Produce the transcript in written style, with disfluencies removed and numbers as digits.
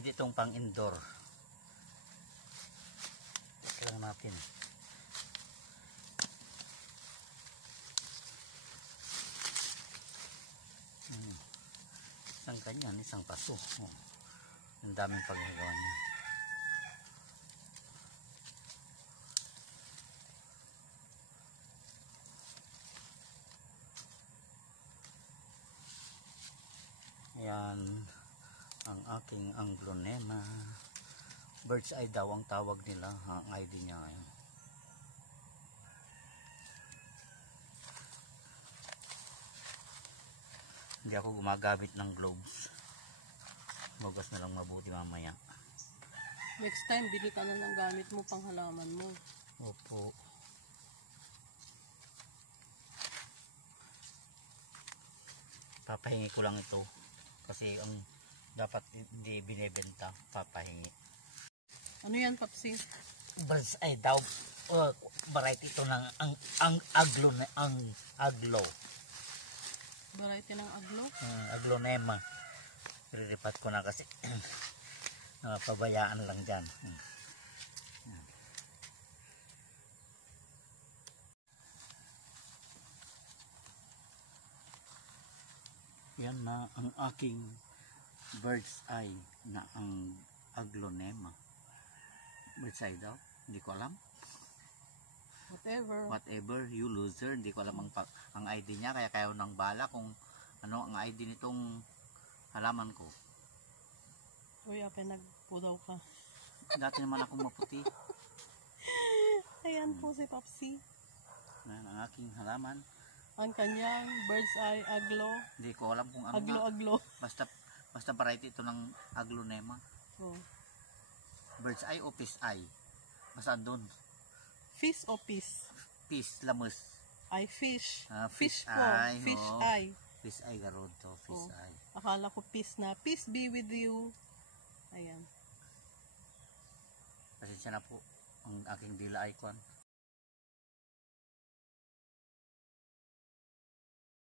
Pwede itong pang indoor. Ito lang natin. Isang ganyan, isang paso. Oh. Ang daming paggagawa niya. Ayan ang aking Anglonema. Bird's eye daw ang tawag nila. Ang ID niya ngayon. Hindi ako gumagamit ng gloves. Magas na lang mabuti mamaya. Next time, bili ka na ng gamit mo pang halaman mo. Opo. Papahingi ko lang ito. Kasi ang dapat hindi binebenta, papahingi. Ano yan, Papsi? Bird's eye daw. Variety ito ng aglo. Variety ng aglo? Aglonema. Riripat ko na kasi pabayaan lang dyan. Yan na ang aking bird's eye na ang Aglonema. Bird's eye daw? Hindi ko alam. Whatever, you loser. Hindi ko alam ang ID niya, kaya kayo nang bala kung ano ang ID nitong halaman ko. Uy, ape, nagpudaw ka. Dati naman akong maputi. Ayan po si Papsi. Ayan ang aking halaman. Ang kanyang bird's eye aglo. Hindi ko alam kung ano. Aglo. Basta variety ito ng Aglonema. Oh. Bird's eye o fish eye? Basta doon. Fish o fish? Fish, lamus. Ay, fish. Fish po. eye. Fish oh. eye. Fish eye garod to. Fish eye. Akala ko peace na. Peace be with you. Ayan. Pasensya na po ang aking dila icon.